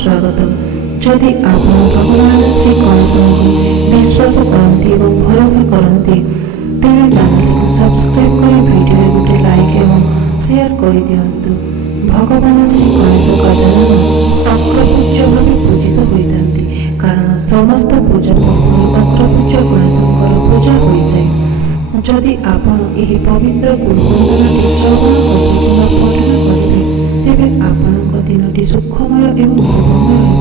ସ୍ୱାଗତମ୍। ଯଦି ଆପଣ ଭଗବାନ ଶ୍ରୀ ଗଣେଶଙ୍କୁ ବିଶ୍ୱାସ କରନ୍ତି ଏବଂ ଭରସା କରନ୍ତି, ତେବେ ଚ୍ୟାନେଲକୁ ସବସ୍କ୍ରାଇବ୍ କରି ଭିଡ଼ିଓରେ ଗୋଟେ ଲାଇକ୍ ଏବଂ ସେୟାର କରିଦିଅନ୍ତୁ। ଭଗବାନ ଶ୍ରୀ ଗଣେଶ ଗଜାନନ ଅଗ୍ରପୂଜ୍ୟ ଭାବେ ପୂଜିତ ହୋଇଥାନ୍ତି, କାରଣ ସମସ୍ତ ପୂଜା ପୂର୍ବରୁ ଅଗ୍ରପୂଜ୍ୟ ଗଣେଶଙ୍କର ପୂଜା ହୋଇଥାଏ। ଯଦି ଆପଣ ଏହି ପବିତ୍ର ଗୁରୁବନ୍ଦନାଟି ଶ୍ରବଣ କରିବେ କିମ୍ବା ପଠନ କରିବେ, ତେବେ ଆପଣଙ୍କ ଦିନଟି ସୁଖମୟ ଏବଂ ଶୁଭମୟ ହେବ।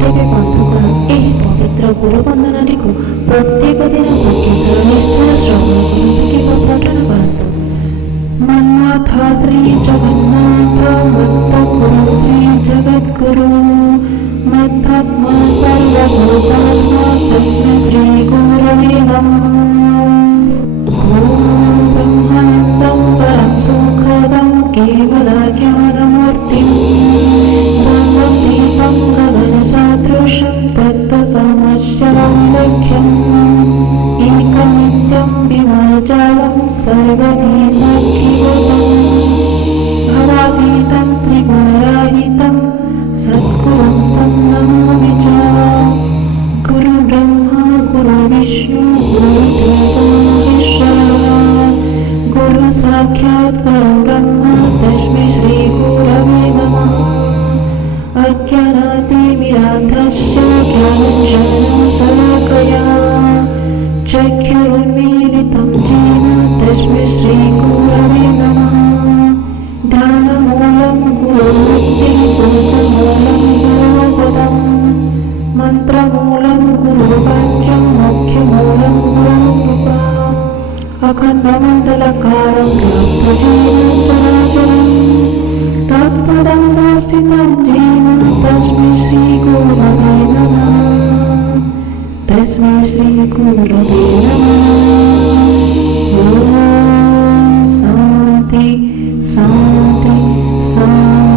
ତେବେ ବନ୍ଧୁଗଣ, ଏହି ପବିତ୍ର ଗୁରୁବନ୍ଦନାଟିକୁ ପ୍ରତ୍ୟେକ ଦିନ ଗୋଟିଏ ଥର ନିଶ୍ଚୟ ଶ୍ରବଣ କରନ୍ତୁ କିମ୍ବା ପଠନ କରନ୍ତୁ। ମନ୍ନାଥ ଶ୍ରୀ ଜଗନ୍ନାଥ ମତ୍ତଗୁରୁ ଶ୍ରୀ ଜଗଦ୍ଗୁରୁ ମତ୍ତାତ୍ମା ସର୍ବଭୂତାତ୍ମା ତସ୍ମୈ ଶ୍ରୀ ଗୁରବେ ନମଃ। ब्रह्मानन्दं परं सुखदं केवलज्ञानमूर्तिं ब्रह्मतीतं गगनसदृशं तत्त्वसमस्यालक्ष्यम् एकनित्यं विमलजलं सर्वधी साक्षिभूतं भवातीतं त्रिगुणरहितं सद्गुरुं तं नमामि च। गुरु ब्रह्मा गुरु विष्णु गुरुदेवो गुरु साक्षात् परं ब्रह्म तस्मै श्री गुरवे नमः। अज्ञानातिमिरान्धस्य ज्ञानाञ्जनशलाकया चक्षुरुन्मीलितं येन तस्मै श्री गुरवे नमः। ध्यानमूलं गुरुमुक्तिः पूजमूलं गुरुपदम् मन्त्रमूलं गुरुवाक्यं मुख्यमूलं गुरुकृपा। अखण्डमण्डलकारं व्याप्तजेन चराचरं तत्पदं दर्शितं येन तस्मै श्रीगुरवे नमः। तस्मै श्रीगुरवे नमः। ॐ शान्ति शान्ति शान्ति।